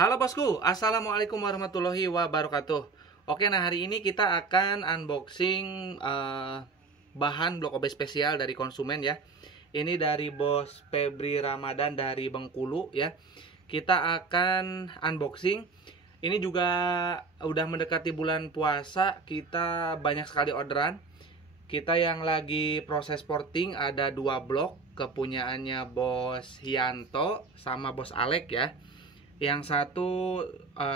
Halo bosku, assalamualaikum warahmatullahi wabarakatuh. Oke, nah hari ini kita akan unboxing bahan blok OB spesial dari konsumen ya. Ini dari Bos Febri Ramadan dari Bengkulu ya. Kita akan unboxing. Ini juga udah mendekati bulan puasa, kita banyak sekali orderan. Kita yang lagi proses porting ada 2 blok kepunyaannya Bos Hianto sama Bos Alek ya. Yang satu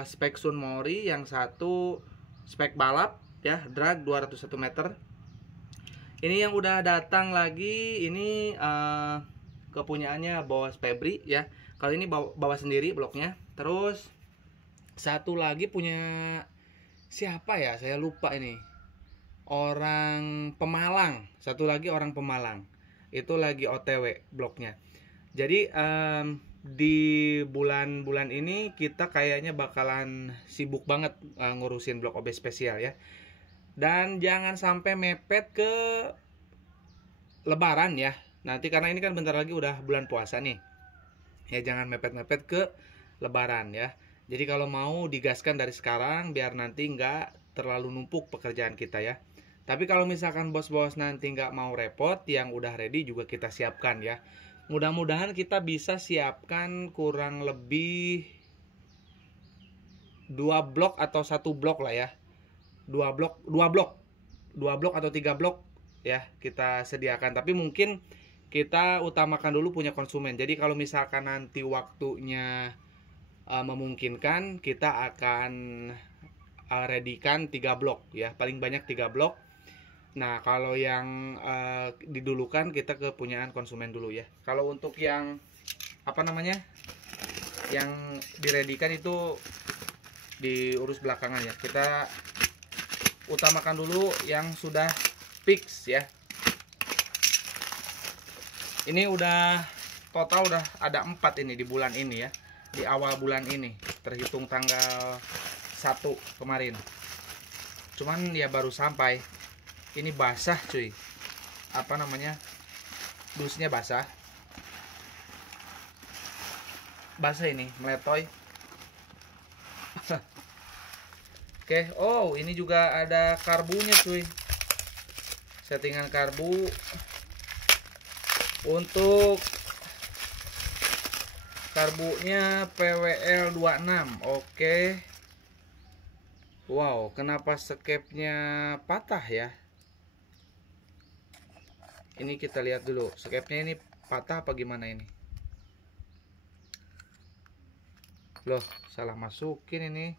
spek Sun Mori, yang satu spek balap ya, drag 201 meter. Ini yang udah datang lagi, ini kepunyaannya Bos Febri ya. Kalau ini bawa sendiri bloknya. Terus satu lagi punya siapa ya, saya lupa ini. Orang Pemalang, satu lagi orang Pemalang. Itu lagi OTW bloknya. Jadi di bulan-bulan ini kita kayaknya bakalan sibuk banget ngurusin blok OB spesial ya. Dan jangan sampai mepet ke Lebaran ya. Nanti karena ini kan bentar lagi udah bulan puasa nih. Ya jangan mepet-mepet ke Lebaran ya. Jadi kalau mau digaskan dari sekarang biar nanti nggak terlalu numpuk pekerjaan kita ya. Tapi kalau misalkan bos-bos nanti nggak mau repot, yang udah ready juga kita siapkan ya. Mudah-mudahan kita bisa siapkan kurang lebih 2 blok atau 1 blok lah ya. 2 blok atau 3 blok ya kita sediakan. Tapi mungkin kita utamakan dulu punya konsumen. Jadi kalau misalkan nanti waktunya memungkinkan, kita akan readykan 3 blok ya, paling banyak 3 blok. Nah, kalau yang didulukan kita kepunyaan konsumen dulu ya. Kalau untuk yang apa namanya? Yang diredikan itu diurus belakangan ya. Kita utamakan dulu yang sudah fix ya. Ini udah total udah ada 4 ini di bulan ini ya. Di awal bulan ini, terhitung tanggal 1 kemarin. Cuman ya baru sampai. Ini basah cuy, apa namanya, dusnya basah ini meletoy. Oke, oh ini juga ada karbunya cuy, settingan karbu untuk karbunya PWL 26. Oke, wow, kenapa skepnya patah ya? Ini kita lihat dulu, skepnya ini patah apa gimana ini? Loh, salah masukin ini.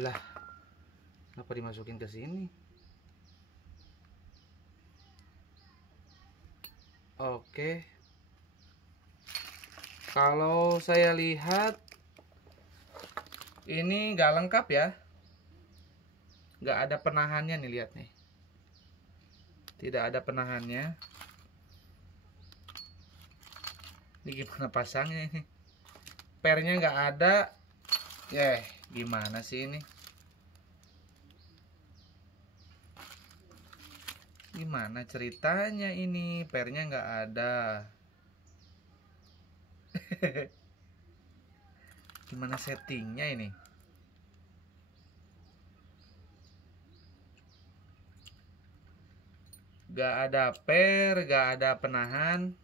Lah, kenapa dimasukin ke sini? Oke. Kalau saya lihat ini nggak lengkap ya. Nggak ada penahannya nih, lihat nih. Tidak ada penahannya. Ini gimana pasangnya ini? Pernya nggak ada. Gimana sih ini? Gimana ceritanya ini? Pernya nggak ada. Gimana settingnya ini? Gak ada per, gak ada penahan.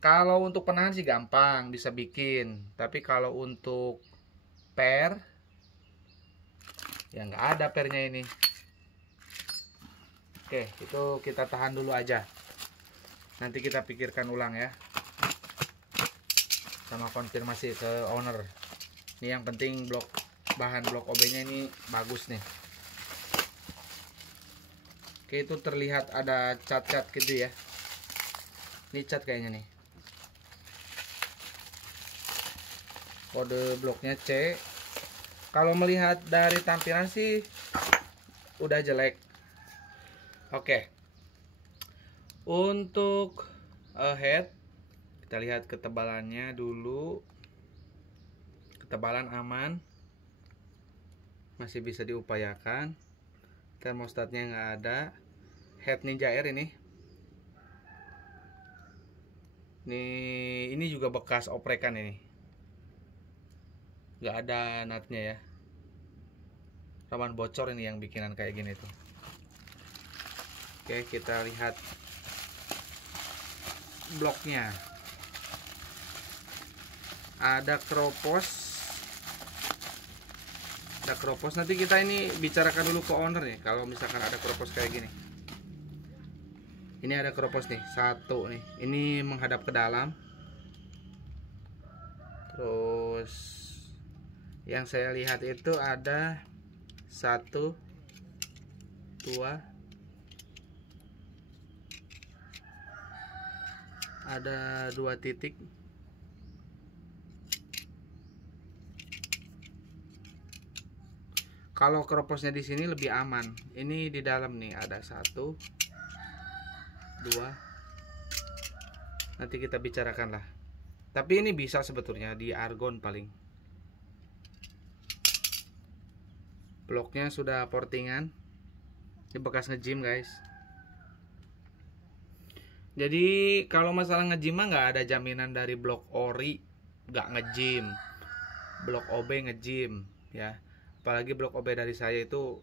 Kalau untuk penahan sih gampang, bisa bikin. Tapi kalau untuk per, ya nggak ada pernya ini. Oke, itu kita tahan dulu aja. Nanti kita pikirkan ulang ya. Sama konfirmasi ke owner. Ini yang penting bahan blok OB-nya ini bagus nih. Oke, itu terlihat ada cat-cat gitu ya. Ini cat kayaknya nih. Kode bloknya C. Kalau melihat dari tampilan sih udah jelek. Oke. Untuk head, kita lihat ketebalannya dulu. Ketebalan aman. Masih bisa diupayakan. Termostatnya nggak ada. Head Ninja Air ini. Ini juga bekas oprekan ini. nggak ada nutnya ya. Rawan bocor ini yang bikinan kayak gini tuh. Oke, kita lihat bloknya. Ada keropos. Ada keropos. Nanti kita ini bicarakan dulu ke owner nih kalau misalkan ada keropos kayak gini. Ini ada keropos nih, satu nih. Ini menghadap ke dalam. Terus yang saya lihat itu ada 1, 2, ada 2 titik. Kalau keroposnya di sini lebih aman. Ini di dalam nih ada 1, 2. Nanti kita bicarakan lah. Tapi ini bisa sebetulnya di argon paling. Bloknya sudah portingan. Ini bekas nge-gym guys. Jadi kalau masalah nge-gym mah nggak ada jaminan dari blok ori nggak nge-gym, blok OB nge-gym ya. Apalagi blok OB dari saya itu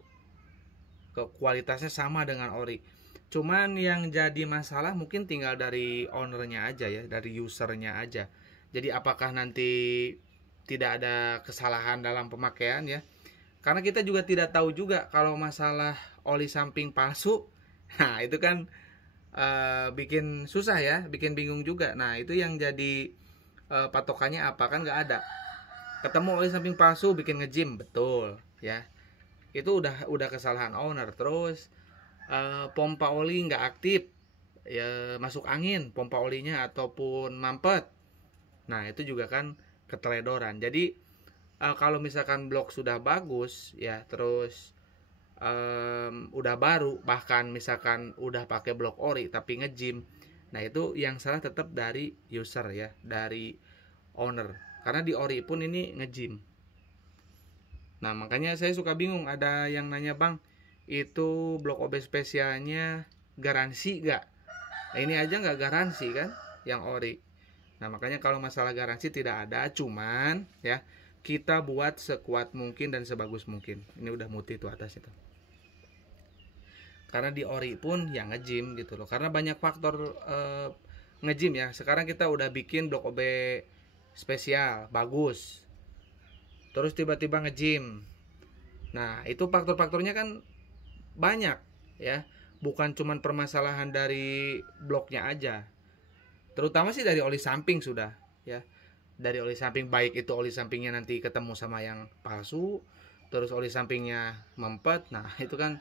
kualitasnya sama dengan ori. Cuman yang jadi masalah mungkin tinggal dari ownernya aja ya, dari usernya aja. Jadi apakah nanti tidak ada kesalahan dalam pemakaian ya? Karena kita juga tidak tahu juga kalau masalah oli samping palsu. Nah itu kan bikin susah ya, bikin bingung juga. Nah itu yang jadi patokannya apa, kan nggak ada. Ketemu oli samping palsu bikin nge-gym, betul ya. Itu udah kesalahan owner. Terus pompa oli nggak aktif ya, masuk angin pompa olinya ataupun mampet. Nah itu juga kan keteledoran. Jadi kalau misalkan blok sudah bagus ya, terus udah baru, bahkan misalkan udah pakai blok ori tapi nge-gym, nah itu yang salah tetap dari user ya, dari owner. Karena di ori pun ini nge-gym. Nah makanya saya suka bingung, ada yang nanya, bang itu blok OB spesialnya garansi gak? Nah, ini aja nggak garansi kan yang ori. Nah makanya kalau masalah garansi tidak ada, cuman ya kita buat sekuat mungkin dan sebagus mungkin. Ini udah mutih tuh atas itu. Karena di ori pun yang nge-gym gitu loh. Karena banyak faktor nge-gym ya. Sekarang kita udah bikin blok OB spesial bagus. Terus tiba-tiba nge-gym. Nah, itu faktor-faktornya kan banyak ya. Bukan cuman permasalahan dari bloknya aja. Terutama sih dari oli samping sudah ya. Dari oli samping, baik itu oli sampingnya nanti ketemu sama yang palsu, terus oli sampingnya mempet, nah itu kan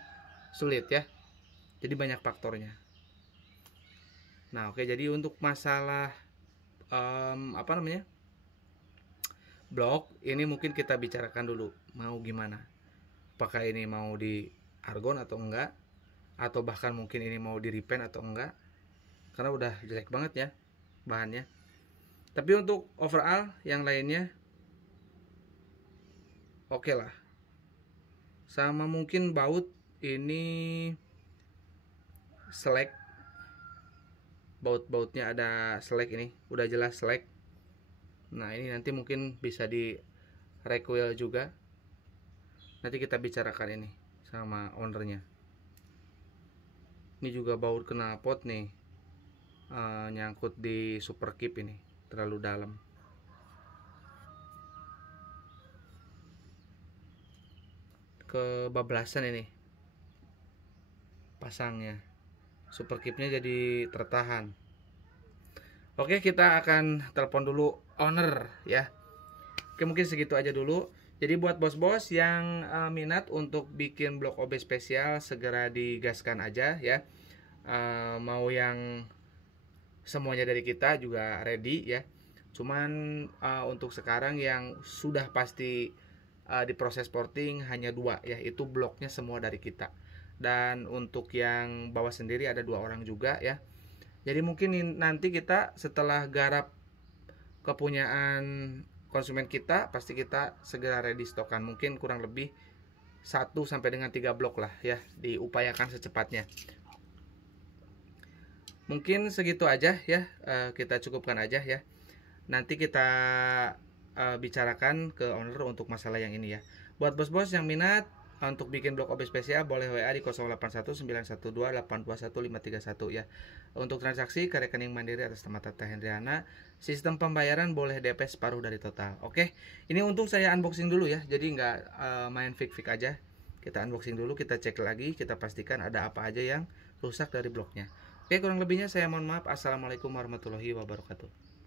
sulit ya. Jadi banyak faktornya. Nah oke, jadi untuk masalah apa namanya blok ini mungkin kita bicarakan dulu mau gimana. Apakah ini mau di argon atau enggak, atau bahkan mungkin ini mau di repaint atau enggak, karena udah jelek banget ya bahannya. Tapi untuk overall yang lainnya oke lah. Sama mungkin baut ini selek. Baut-bautnya ada selek ini, udah jelas selek. Nah, ini nanti mungkin bisa di recoil juga. Nanti kita bicarakan ini sama ownernya. Ini juga baut knalpot nih. Nyangkut di super keep ini, terlalu dalam. Kebablasan ini pasangnya, super keepnya jadi tertahan. Oke, kita akan telepon dulu owner ya. Oke, mungkin segitu aja dulu. Jadi buat bos-bos yang minat untuk bikin blok OB spesial, segera digaskan aja ya. Mau yang semuanya dari kita juga ready ya. Cuman untuk sekarang yang sudah pasti diproses porting hanya 2 ya, itu bloknya semua dari kita. Dan untuk yang bawa sendiri ada 2 orang juga ya. Jadi mungkin nanti kita setelah garap kepunyaan konsumen kita, pasti kita segera ready stokan. Mungkin kurang lebih 1 sampai dengan 3 blok lah ya, diupayakan secepatnya. Mungkin segitu aja ya, kita cukupkan aja ya. Nanti kita bicarakan ke owner untuk masalah yang ini ya. Buat bos-bos yang minat untuk bikin blok OB spesial boleh WA di 081912821531 ya. Untuk transaksi ke rekening Mandiri atas nama Tata Hendriana. Sistem pembayaran boleh DP separuh dari total. Oke, ini untuk saya unboxing dulu ya. Jadi nggak main fake-fake aja. Kita unboxing dulu, kita cek lagi, kita pastikan ada apa aja yang rusak dari bloknya. Oke, kurang lebihnya saya mohon maaf. Assalamualaikum warahmatullahi wabarakatuh.